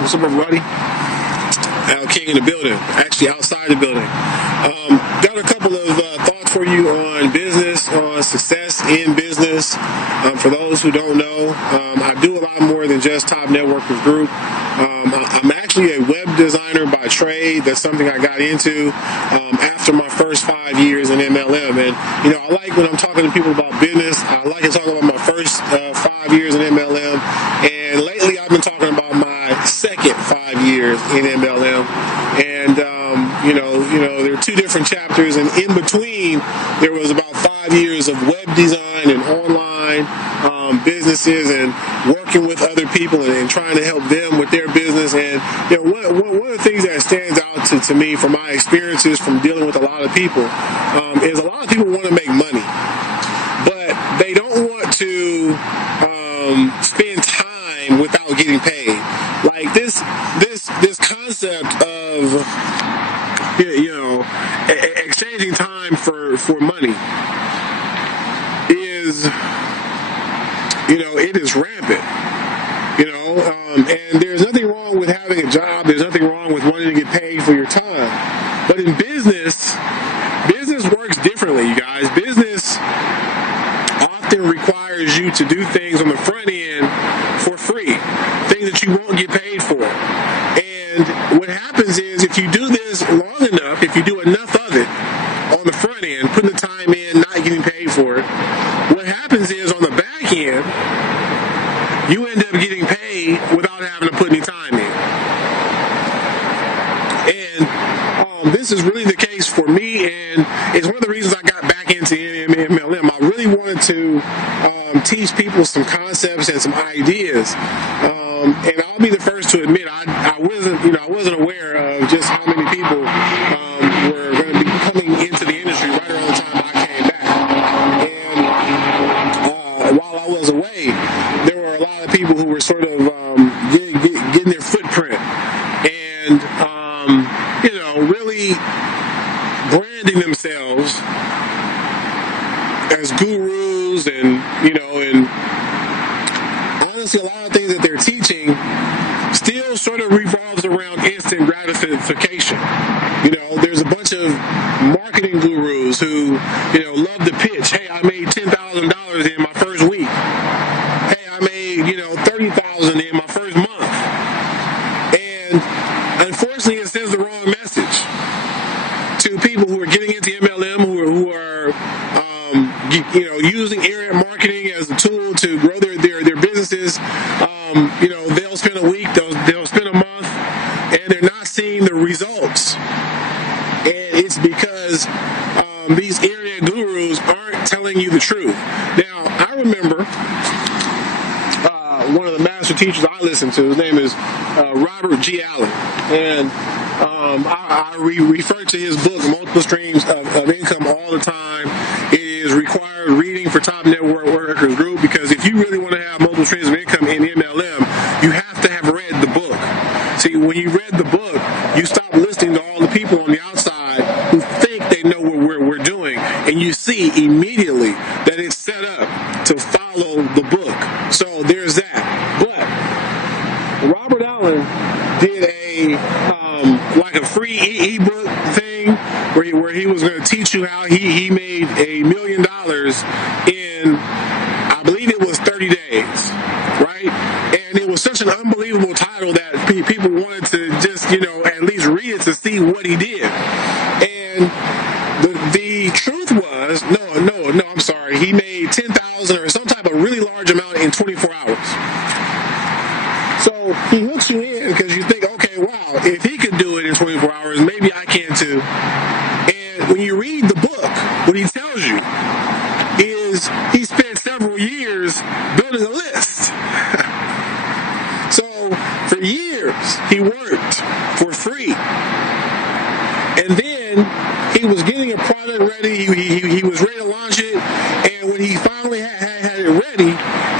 What's up, everybody? Al King in the building, actually outside the building. Got a couple of thoughts for you on business, on success in business. For those who don't know, I do a lot more than just Top Networkers Group. I'm actually a web designer by trade. That's something I got into after my first 5 years in MLM. And, I like when I'm talking to people about business, I like to talk about my first 5 years in MLM. And lately I've been talking about my second 5 years in MLM. And, there are two different chapters. And in between, there was about 5 years of web design and online businesses and working with other people and trying to help them with their business. And one of the things that stands out to me from my experiences from dealing with a lot of people is a lot of people want to make money, but they don't want to spend time without getting paid. Like this concept of exchanging time for money is it is rampant, and there's nothing wrong with having a job. There's nothing wrong with wanting to get paid for your time. But in business works differently, you guys. Business often requires you to do things on the front end for free, things that you won't get paid for. And what happens is if you do this long enough, if you do enough of it on the front end, putting the time in, not getting paid for it, what happens is on the back end, you end up getting paid without having to put any time in. And this is really the case for me, and it's one of the reasons I got back into MLM. I really wanted to teach people some concepts and some ideas. And I'll be the first to admit I wasn't aware of just how many people were going to be coming into the industry right around the time I came back. And while I was away, there were a lot of people who were sort of getting their footprint and really branding themselves as gurus and honestly a lot of things that they're teaching still sort of revolves around instant gratification. There's a bunch of marketing gurus who love to pitch, hey, I made $10,000 in my first week. Hey, I made $30,000 in my first month. And unfortunately it sends the wrong message to people who are getting into MLM, who are using internet marketing as a tool to grow their businesses. They'll spend a week, they'll spend a month, and they're not seeing the results. And it's because these internet gurus aren't telling you the truth. Now, I remember one of the master teachers I listened to, his name is Robert G. Allen. And I refer to his book, Multiple Streams of Income, all the time. It is required reading for Top Networkers Group, because if you really want to have multiple streams of income in MLM, you have to have read the book. See, when you read the book, you stop listening to all the people on the outside who think they know what we're doing, and you see immediately that it's set up to follow the book. So there's that. But Robert Allen did a free ebook thing where he was going to teach you how he made $1 million in, I believe it was 30 days, right? And it was such an unbelievable title that people wanted to just, at least read it to see what he did. And the truth was, I'm sorry, he made 10,000 or some type of really large amount in 24 hours. So he hooks you in because you think, okay, wow, if he could do it in 24 hours, maybe I can too. And when you read the book, what he tells you is he spent several years building a list. So for years, he worked for free. And then he was getting a product ready. He was ready to launch it. And when he finally had it ready,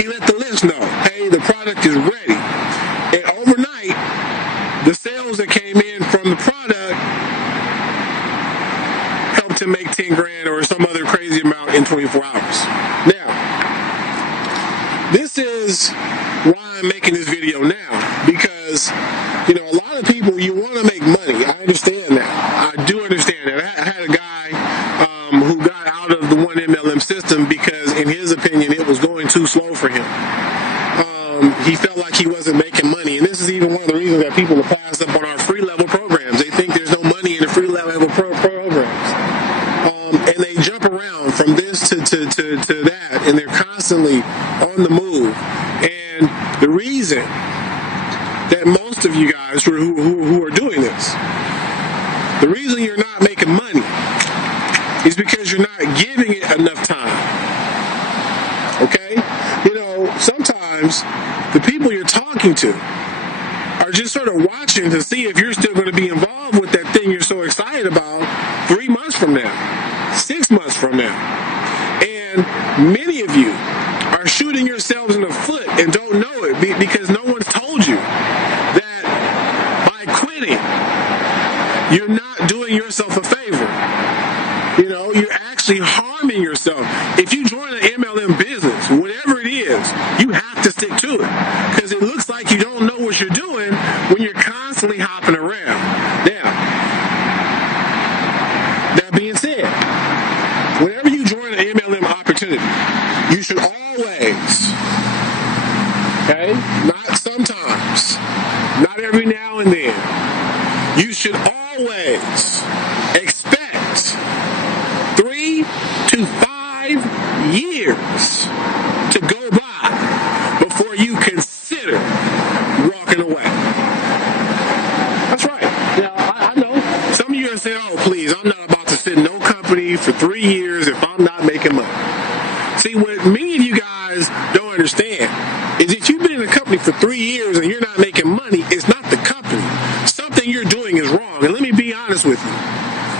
he let the list know, hey, the product is ready. And overnight, the sales that came in from the product helped him make 10 grand or some other crazy amount in 24 hours. Now, this is why I'm making this video video now because, a lot of people, you want to make money. I understand that. I do understand that. I had a guy who got out of the one MLM system because, in his opinion, it was going too slow for him. He felt like he wasn't making money. And this is even one of the reasons that people have passed up on our free level programs. They think there's no money in the free level programs. And they jump around from this to that, and they're constantly on the move. And the reason that most of you guys who are doing this, the reason you're not making money is because you're not giving it enough time. Okay? Sometimes the people you're talking to are just sort of watching to see if you're still going to be involved with that thing you're so excited about 3 months from now, 6 months from now. And many of you are shooting yourselves in the foot and don't know it because no one's told you that by quitting, you're not doing yourself a favor. You're actually harming yourself. If you join an MLM business, whatever it is, you have to stick to it because it looks like you don't know what you're doing when you're constantly hopping around. Now, that being said, whenever you join an MLM opportunity, you should always, okay, not sometimes, not every now and then, you should always expect 3 to 5 years to go by before you consider walking away. That's right. I know. Some of you are saying, oh, please, I'm not about to sit in no company for 3 years if I'm not making money. See, what many of you guys don't understand is if you've been in a company for 3 years and you're not making money, it's not the company. Something you're doing is wrong. And let me be honest with you.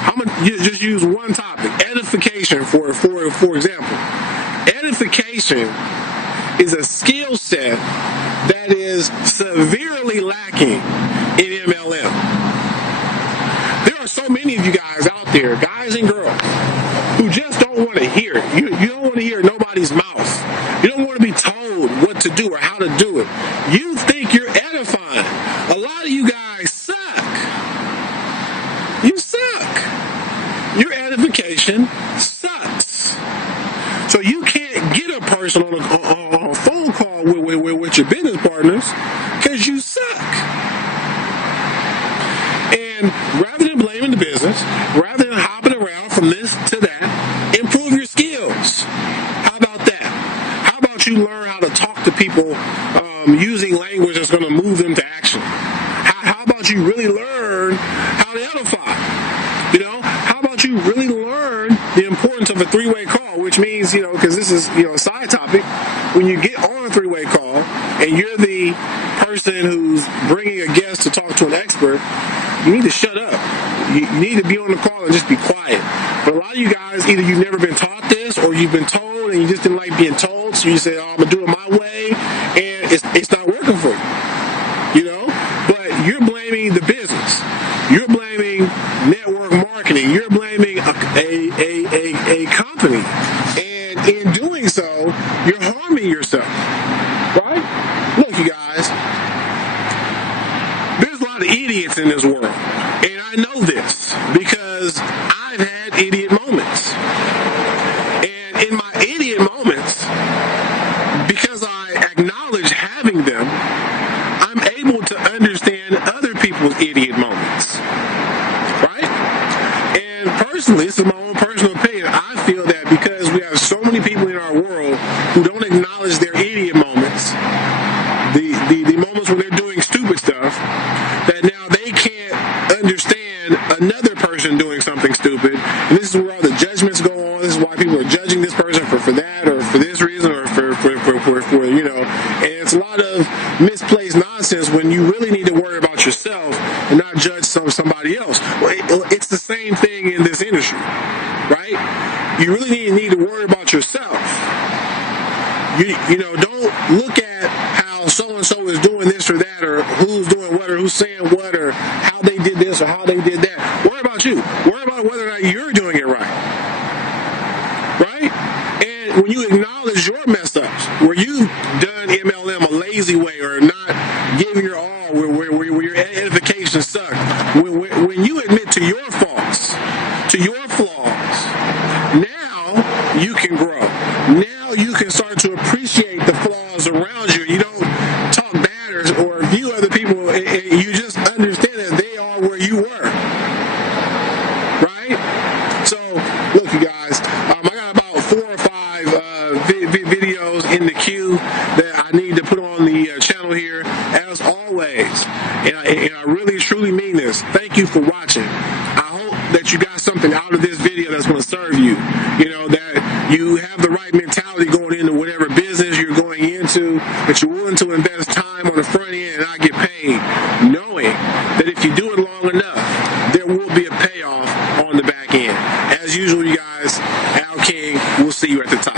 I'm going to just use one topic, edification, for example. Edification is a skill set that is severely lacking in MLM. There are so many of you guys out there, guys and girls, who just don't want to hear it. You don't want to hear nobody's mouth. You don't want to be told what to do or how to do it. You think you're edifying. A lot of you guys suck. You suck. Your edification sucks. So you can't get a person on a phone call with your business partners because you suck. And rather than blaming the business, rather than hopping around from this to that, improve your skills. How about that? How about you learn how to talk to people using language that's going to move them to action? How about you really learn how to edify? How about you really learn the importance of a three-way call, which means, because this is, a side topic, when you get on a three-way call and you're the person who's bringing a guest to talk to an expert, you need to shut up. You need to be on the call and just be quiet. But a lot of you guys, either you've never been taught this or you've been told and you just didn't like being told, so you say, oh, I'm going to do it my way, and it's not working for you. But you're blaming the business. You're blaming network marketing. You're blaming a company. And in doing so, you're harming yourself. Right? Look, you guys, there's a lot of idiots in this world. And I know this because I've had idiot moments. And in my idiot moments, because I acknowledge having them, I'm able to understand other people's idiot moments. Right? And personally, this is my own personal opinion, I feel that because we have so many people in our world who don't acknowledge their idiot moments, the moments when they're doing stupid stuff, that now they can't understand another person doing something stupid. And this is where all the judgments go on. This is why people are judging this person for that or for this reason or for and it's a lot of misplaced nonsense when you really need to worry about yourself and not judge somebody else. Well, it's the same thing in this industry, right? You really need to worry about yourself. Don't look at how so-and-so is doing this or that, or who's doing what, or who's saying what, or how they did this or how they did that. Worry about you. Worry about whether or not you're doing it right. Right? And when you acknowledge your mess ups, where you've done MLM a lazy way or not giving your all, where your edification sucked. When you admit to your faults, to your flaws, now you can grow. Now you can start to appreciate the flaws around you. You don't talk bad or view other people. You just understand that they are where you were. Right? So, look, you guys, I got about 4 or 5 videos in the queue that I need to put on the channel here, as always. And I really, truly mean this. Thank you for watching. I hope that you got something out of this video that's going to serve you. You know, that you have the right mentality going into whatever business you're going into, that you're willing to invest time on the front end and not get paid, knowing that if you do it long enough, there will be a payoff on the back end. As usual, you guys, Al King, we'll see you at the top.